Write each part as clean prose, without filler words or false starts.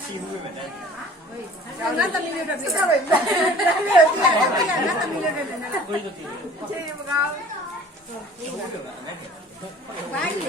气不会买单。那咱们这边别啥味，那咱们这边那个，这不高，万一。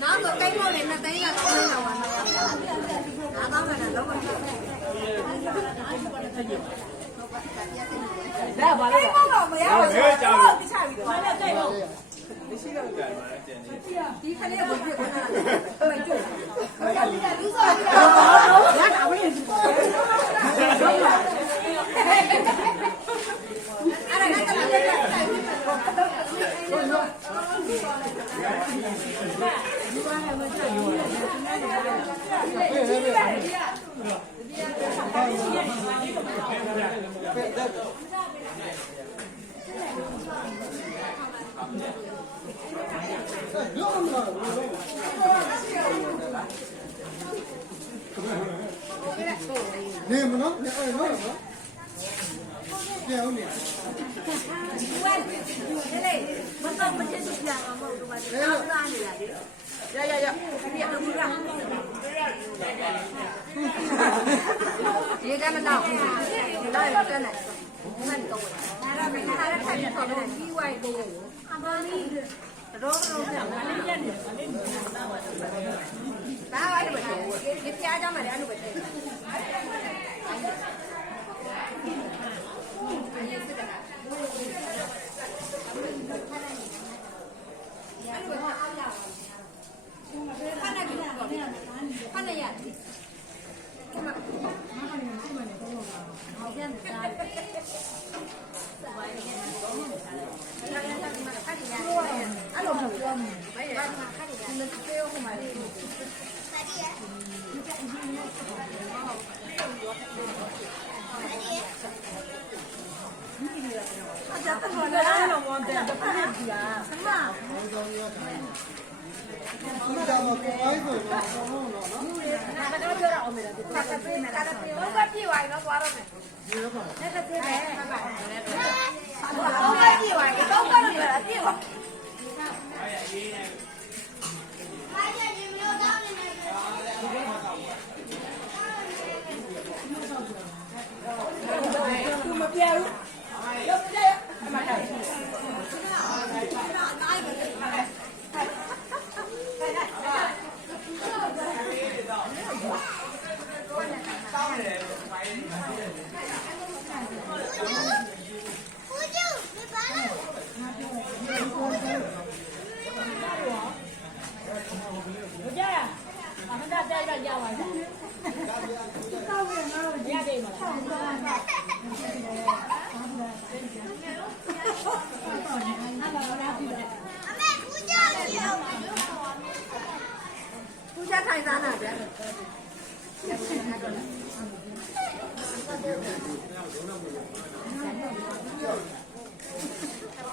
nó có cái mô này nó thấy là không nào mà nó có là nó còn đây vào đây đi khai lên một việc mày chủ đúng rồi nó nào vậy anh này nó nè mà nó nè ơi nó là nó đeo nè cái này vẫn không mình sẽ chụp nhà mà tụi mình ra này là đi dạ việc nó cũng ra đi ra bên nào đây là cái này mình tụi mình ra thành cái này đi quay đi rồi đó ai được cái cha cho mà để ăn được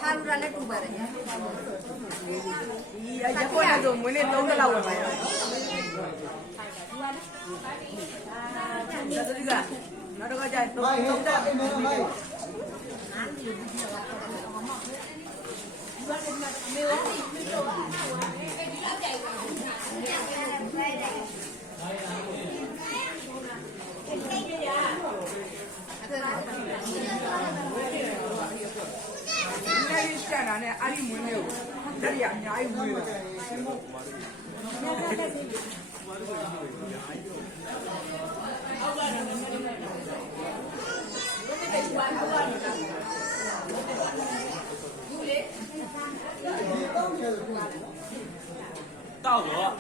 Haruran itu barangnya. Iya, jago ya tuh, ini tahu nggak lawan ya? Satu juga, nado aja itu. Ini ari munyo, dari yang nyai munyo.到我。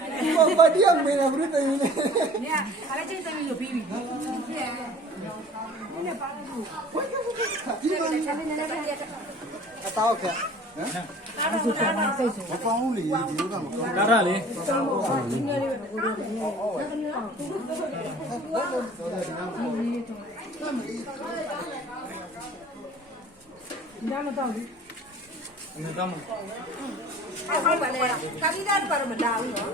ဘာဒီအမေနဲ့ဘယ်လိုလဲ ညခါလေးချိန်တိုင်းလို့ပြီးပြီနည်းပါလို့ ဒီမှာ နည်းနည်း အတောက်ခဲ့ဟမ်မကောင်းလေဒီလိုကမကောင်း ကားရလေ ညမတော့ဘူး အမေကမ ဟုတ်ပါလေခါပြီးသားပါမလာဘူးနော်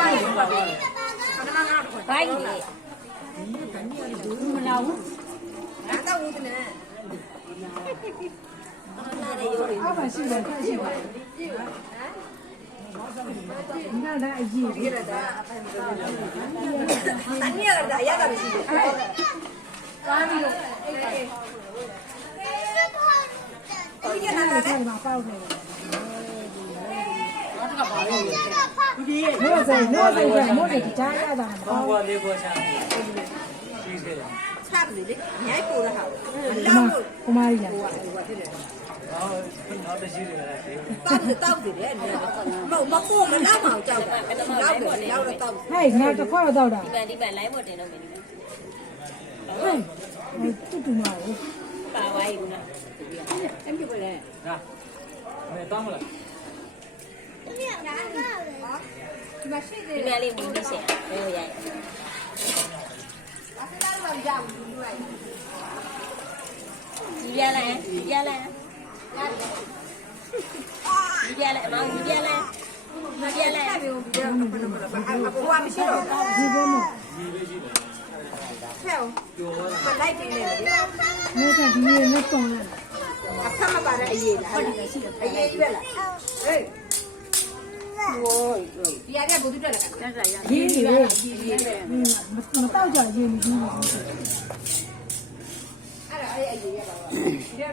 ဘာလို့ပါလဲခဏမှငါတော့ဘိုင်းလေမလာဘူးငါတော့ဦးတယ်အားပါရှိတယ်ခက်ရှိပါနားဒါအကြီးကြီးရတာတနည်းရတာရတာမရှိဘူးကားပြီးတော့ဒီကနားတယ်မှာပေါက်နေတယ်နိုးစိတ်မို့ဒီကြားရတာမ ကော ပေါ့ င်းကွာလေးကွာချာပြီးသေးတယ် ချပ်လေလေအများကြီးပို့ရတာ ကိုမကြီးလား ဟောနောက်တရှိတယ်လားဒီ တောက်တယ်လေမပို့မလောက်မအောင်ကြောက်တာလောက်တယ်လောက်တော့တောက် ဟဲ့ငါတစ်ခွက်တော့တာ ဒီပန်လိုင်းမတင်တော့မယ်ဒီ ဟဲ့တူတူမှာကို ပါဝိုင်းဘူးနော် အဲ့ဒီကလည်း ဟာမေတောင်းမလား မရှိသေး ဒီမလေးမင်းပြီးရှင်ဘယ်လိုရရ အစသားတော့ကြောက်ဘူးလိုက် ဒီပြလိုက်ဒီပြလိုက်ဒီပြလိုက်မောင်ဒီပြလိုက်ဒီပြလိုက် အဲ့ဒီကိုပြောဘယ်လိုလဲအပေါ်မရှိတော့ ဒီဘက်မှာ ဖဲ့မလိုက်တယ်လေ မိုးကဒီနေ့နဲ့တုံးလာ အခါမပါတဲ့အရေးလားဟုတ်တယ်ရှိတယ်အရေးကြီးပဲလားဟေးဝိုးဒီရတဲ့ဘုသူတက်လာတာတက်လာရ ရေးနေတယ် ကြီးကြီးပဲ မတောက်ကြရေးနေဘူး အဲ့ဒါအဲ့အရေးရပါဘူးဒီရက်